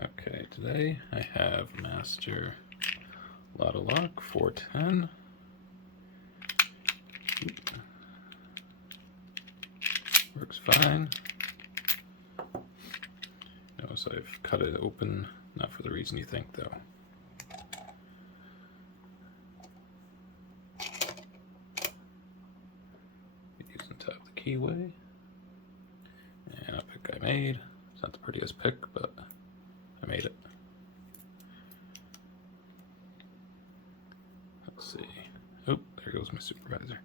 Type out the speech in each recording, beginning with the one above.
Okay, today I have master LOTO lock 410. Works fine. Notice I've cut it open, not for the reason you think though. Using top of the keyway. And a pick I made. It's not the prettiest pick, but I made it. Let's see. Oh, there goes my supervisor.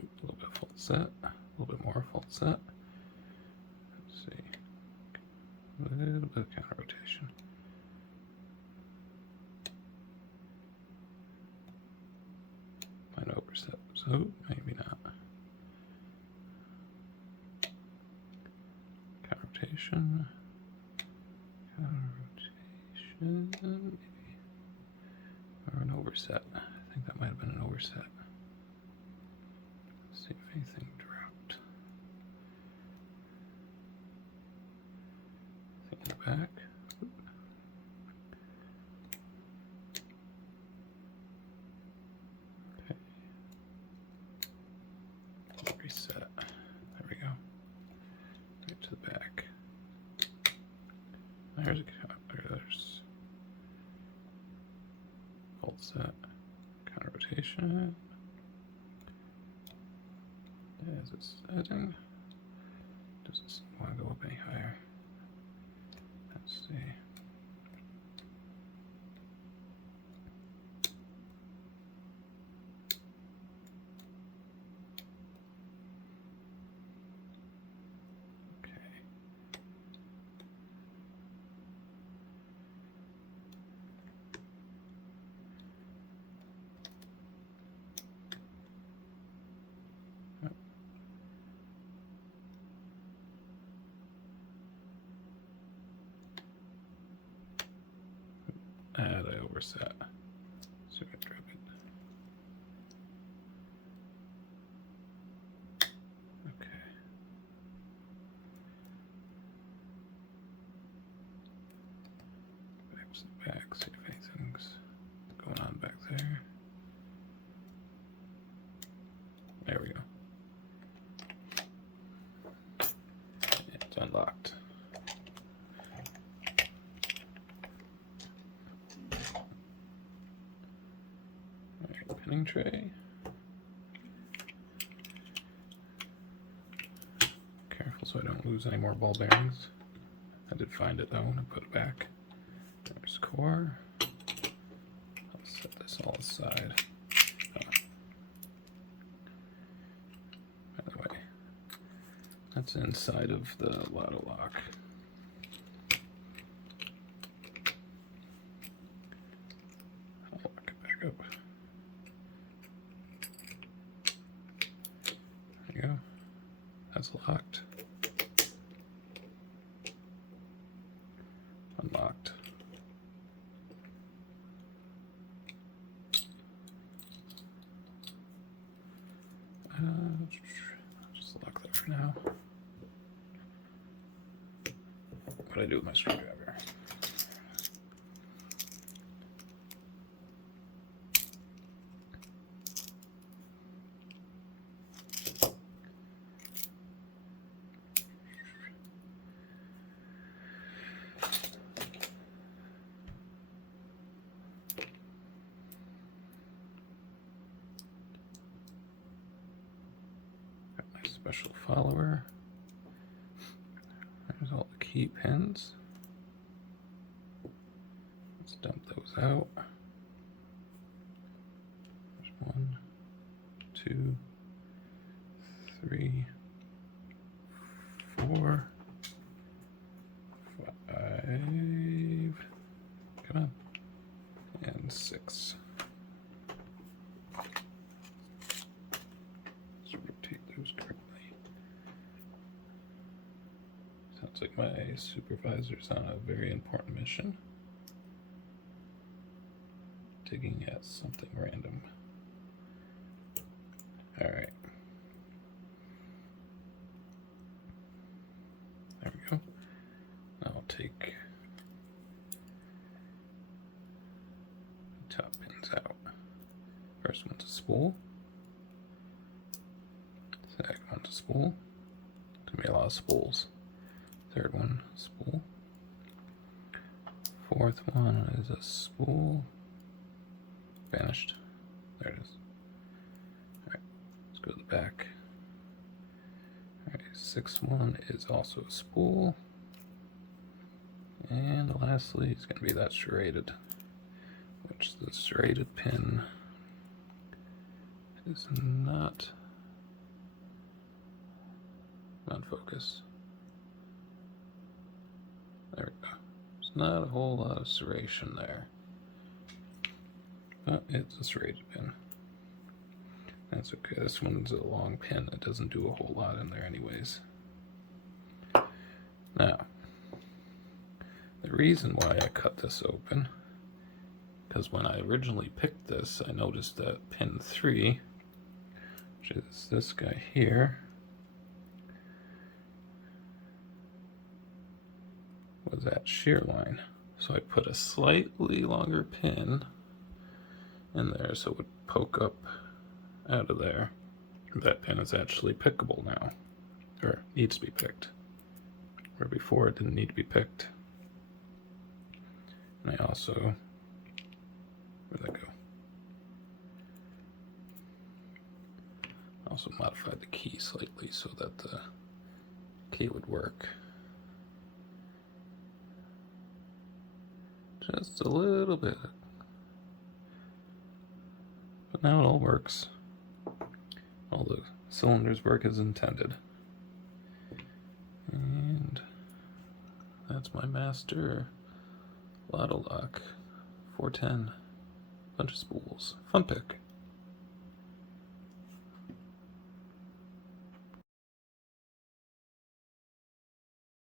A little bit of false set, a little bit more false set. Let's see. A little bit of counter rotation. Might overset, so maybe not. Counter rotation. Maybe. Or an overset. I think that might have been an overset. Let's see if anything dropped. In the back. Okay. Reset. There we go. Right to the back. There's a there's hold set. Counter rotation. Is it setting? Doesn't want to go up any higher. Let's see. Okay. And I overset. So I drop it. Okay. Back to the back, see if anything's going on back there. There we go. It's unlocked. Pinning tray. Careful so I don't lose any more ball bearings. I did find it though and I put it back. There's core. I'll set this all aside. By the way, that's inside of the LOTO lock. I'll lock it back up. There you go. That's locked. Unlocked. I'll just lock that for now. What do I do with my screwdriver? Special follower. There's all the key pins. Let's dump those out. There's 1, 2, 3, 4, 5. Come on. And 6. Let's rotate those correctly. Sounds like my supervisor's on a very important mission. Digging at something random. Alright. top pins out. First one's a spool. Second one's a spool. It's gonna be a lot of spools. Third one, spool. Fourth one is a spool. Vanished. There it is. Alright, let's go to the back. Alright, sixth one is also a spool. And lastly is going to be that serrated, which the serrated pin is not on focus. There we go. There's not a whole lot of serration there, but it's a serrated pin. That's okay. This one's a long pin. It doesn't do a whole lot in there anyways. Now, the reason why I cut this open, because when I originally picked this, I noticed that pin 3, which is this guy here, was at shear line. So I put a slightly longer pin in there so it would poke up out of there. That pin is actually pickable now, or needs to be picked, where before it didn't need to be picked. And I also, where'd that go? Also modified the key slightly so that the key would work. Just a little bit. But now it all works. All the cylinders work as intended. And that's my master LOTO lock. 410. Bunch of spools. Fun pick.